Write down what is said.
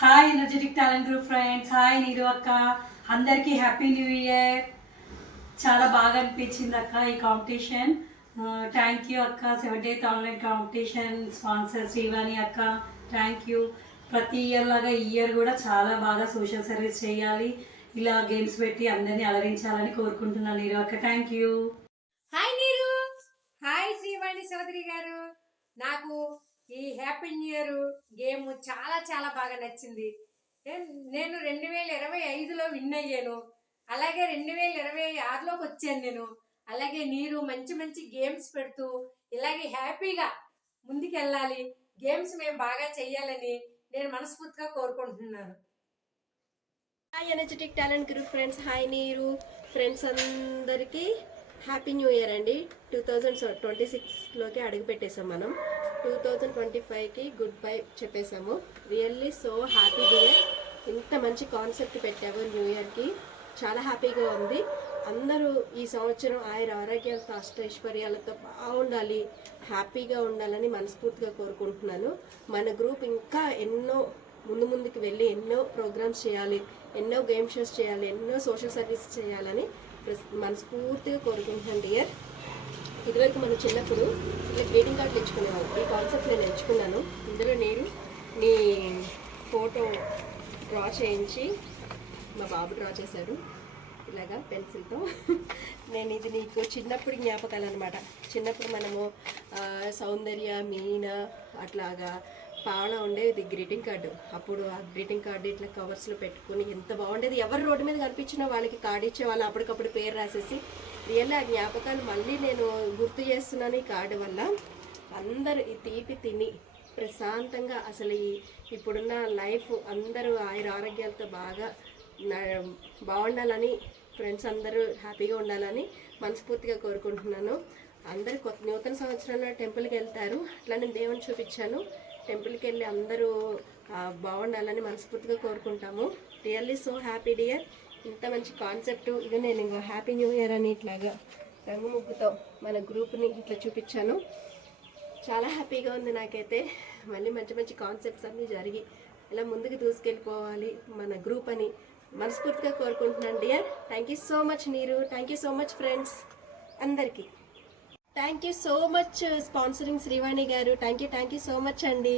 Hi energetic talent group friends, hi నీరు అక్క, అందరికీ హ్యాపీ న్యూ ఇయర్. చాలా బాగా అనిపించింది అక్క ఈ కాంపిటీషన్. థ్యాంక్ యూ అక్క. 78th online competition sponsor Srivani అక్క, థ్యాంక్ యూ. ప్రతి ఇయర్ లాగా ఈ ఇయర్ కూడా చాలా బాగా సోషల్ సర్వీస్ చేయాలి, ఇలా గేమ్స్ పెట్టి అందరినీ అలరించాలని కోరుకుంటున్నాను నీరు అక్క. Thank you. హాయ్ నీరు. హాయ్ శ్రీవాణి చౌదరి గారు. నాకు ఈ హ్యాపీ న్యూ ఇయర్ గేమ్ చాలా చాలా బాగా నచ్చింది. నేను 2025లో విన్ అయ్యాను, అలాగే 2026లోకి వచ్చాను నేను. అలాగే నీరు మంచి మంచి గేమ్స్ పెడుతూ ఇలాగే హ్యాపీగా ముందుకెళ్ళాలి, గేమ్స్ మేము బాగా చెయ్యాలని నేను మనస్ఫూర్తిగా కోరుకుంటున్నాను. Hi energetic talent group friends, hi Neeru friends అందరికీ హ్యాపీ న్యూ ఇయర్ అండి. 2026లోకి అడుగు పెట్టేసాం మనం. 2025కి గుడ్ బై చెప్పేసాము. Really so happy year. ఇంత మంచి కాన్సెప్ట్ పెట్టాము న్యూ ఇయర్కి, చాలా హ్యాపీగా ఉంది. అందరూ ఈ సంవత్సరం ఆరోగ్యాలతో అష్టైశ్వర్యాలతో బాగుండాలి, హ్యాపీగా ఉండాలని మనస్ఫూర్తిగా కోరుకుంటున్నాను. మన గ్రూప్ ఇంకా ఎన్నో ముందుకు వెళ్ళి ఎన్నో ప్రోగ్రామ్స్ చేయాలి, ఎన్నో గేమ్ షోస్ చేయాలి, ఎన్నో సోషల్ సర్వీస్ చేయాలని మనస్ఫూర్తిగా కోరుకుంటున్నాను డియర్. ఇదివరకు మనం చిన్నప్పుడు ఇలా గ్రీటింగ్ కార్డులు తెచ్చుకునేవాళ్ళం. ఈ కాన్సెప్ట్ నేను ఎంచుకున్నాను. ఇందులో నేను నీ ఫోటో డ్రా చేయించి మా బాబు డ్రా చేశాడు ఇలాగా పెన్సిల్తో. నేను ఇది నీకు చిన్నప్పుడు జ్ఞాపకాలు అనమాట. చిన్నప్పుడు మనము సౌందర్య, మీనా అట్లాగా పావన ఉండేది గ్రీటింగ్ కార్డు. అప్పుడు ఆ గ్రీటింగ్ కార్డు ఇట్లా కవర్స్లో పెట్టుకుని ఎంత బాగుండేది. ఎవరు రోడ్డు మీద కనిపించినా వాళ్ళకి కార్డు ఇచ్చేవాళ్ళు, అప్పటికప్పుడు పేరు రాసేసి. రియల్ ఆ జ్ఞాపకాలు మళ్ళీ నేను గుర్తు చేస్తున్నాను ఈ కార్డు వల్ల. అందరూ ఈ తీపి తిని ప్రశాంతంగా అసలు ఇప్పుడున్న లైఫ్ అందరూ ఆరోగ్యాలతో బాగా బాగుండాలని, ఫ్రెండ్స్ అందరూ హ్యాపీగా ఉండాలని మనస్ఫూర్తిగా కోరుకుంటున్నాను. అందరూ నూతన సంవత్సరంలో టెంపుల్కి వెళ్తారు, అట్లా నేను దేవుని చూపించాను. టెంపుల్కి వెళ్ళి అందరూ బాగుండాలని మనస్ఫూర్తిగా కోరుకుంటాము. Really so happy dear. ఇంత మంచి కాన్సెప్ట్ ఇది. నేను ఇంకో హ్యాపీ న్యూ ఇయర్ అని ఇట్లాగా రంగు ముగ్గుతో మన గ్రూప్ని ఇట్లా చూపించాను. చాలా హ్యాపీగా ఉంది నాకైతే. మళ్ళీ మంచి మంచి కాన్సెప్ట్స్ అన్నీ జరిగి ఇలా ముందుకు దూసుకెళ్ళిపోవాలి మన గ్రూప్ అని మనస్ఫూర్తిగా కోరుకుంటున్నాను dear. Thank you so much Neeru. Thank you so much friends అందరికీ. Thank you so much sponsoring Shrivani garu. Thank you so much అండి.